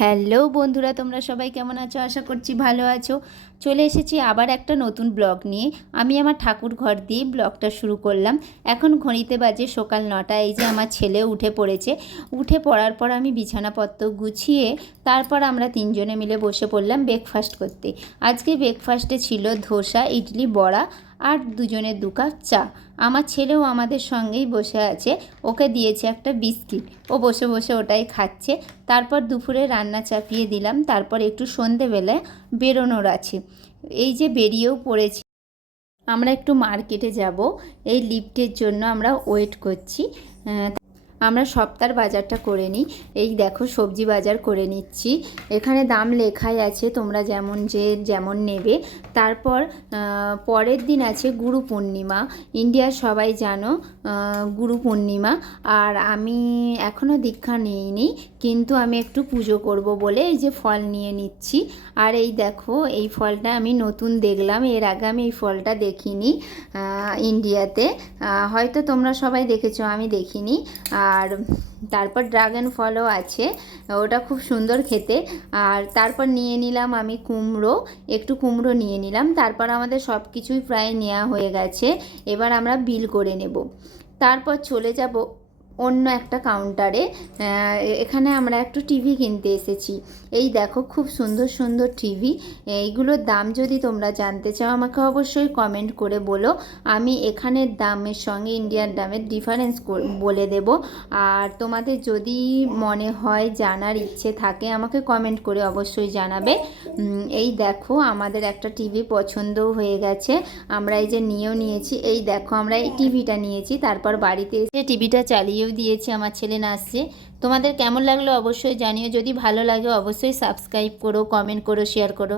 Hello বন্ধুরা, তোমরা সবাই কেমন আছো? আশা করছি ভালো আছো। চলে এসেছি আবার একটা নতুন ব্লগ নিয়ে। আমি আমার ঠাকুর ঘর দিয়ে ব্লগটা শুরু করলাম। এখন ঘড়িতে বাজে সকাল 9টা। এই যে আমার ছেলে উঠে পড়েছে। উঠে পড়ার পর আমি বিছানাপত্র গুছিয়ে তারপর আমরা তিনজনে মিলে বসে পড়লাম ব্রেকফাস্ট করতে। আজকে ব্রেকফাস্টে ছিল ধোসা, ইডলি, বড়া আর দুজনের 2 কাপ চা। আমার ছেলেও আমাদের সঙ্গেই বসে আছে, ওকে দিয়েছে একটা বিস্কিট, ও বসে বসে ওটাই খাচ্ছে। তারপর দুপুরে রান্না চাপিয়ে দিলাম। তারপর একটু সন্ধেবেলায় বেরোনোর আছে, এই যে বেরিয়েও পড়েছি। আমরা একটু মার্কেটে যাব, এই লিফটের জন্য আমরা ওয়েট করছি। আমরা সপ্তাহের বাজারটা করে নিই। এই দেখো সবজি বাজার করে নিচ্ছি। এখানে দাম লেখাই আছে, তোমরা যেমন নেবে। তারপর পরের দিন আছে গুরু পূর্ণিমা। ইন্ডিয়ার সবাই জানো গুরু পূর্ণিমা। আর আমি এখনও দীক্ষা নিইনি, কিন্তু আমি একটু পুজো করব বলে এই যে ফল নিয়ে নিচ্ছি। আর এই দেখো, এই ফলটা আমি নতুন দেখলাম, এর আগে আমি এই ফলটা দেখিনি ইন্ডিয়াতে। হয়তো তোমরা সবাই দেখেছো, আমি দেখিনি। আর তারপর ড্রাগন ফলও আছে, ওটা খুব সুন্দর খেতে। আর তারপর নিয়ে নিলাম আমি কুমড়ো, একটু কুমড়ো নিয়ে নিলাম। তারপর আমাদের সব কিছুই প্রায় নেওয়া হয়ে গেছে। এবার আমরা বিল করে নেব। তারপর চলে যাব অন্য একটা কাউন্টারে। এখানে আমরা একটু টিভি কিনতে এসেছি। এই দেখো খুব সুন্দর সুন্দর টিভি। এইগুলোর দাম যদি তোমরা জানতে চাও আমাকে অবশ্যই কমেন্ট করে বলো। আমি এখানের দামের সঙ্গে ইন্ডিয়ার দামের ডিফারেন্স বলে দেব। আর তোমাদের যদি মনে হয় জানার ইচ্ছে থাকে আমাকে কমেন্ট করে অবশ্যই জানাবে। এই দেখো আমাদের একটা টিভি পছন্দও হয়ে গেছে, আমরা এই যে নিয়েও নিয়েছি। এই দেখো আমরা এই টিভিটা নিয়েছি, তারপর বাড়িতে এসে টিভিটা চালিয়েও দিয়েছি, আমার ছেলে নাচছে। তোমাদের কেমন লাগলো অবশ্যই জানিও। যদি ভালো লাগে অবশ্যই সাবস্ক্রাইব করো, কমেন্ট করো, শেয়ার করো।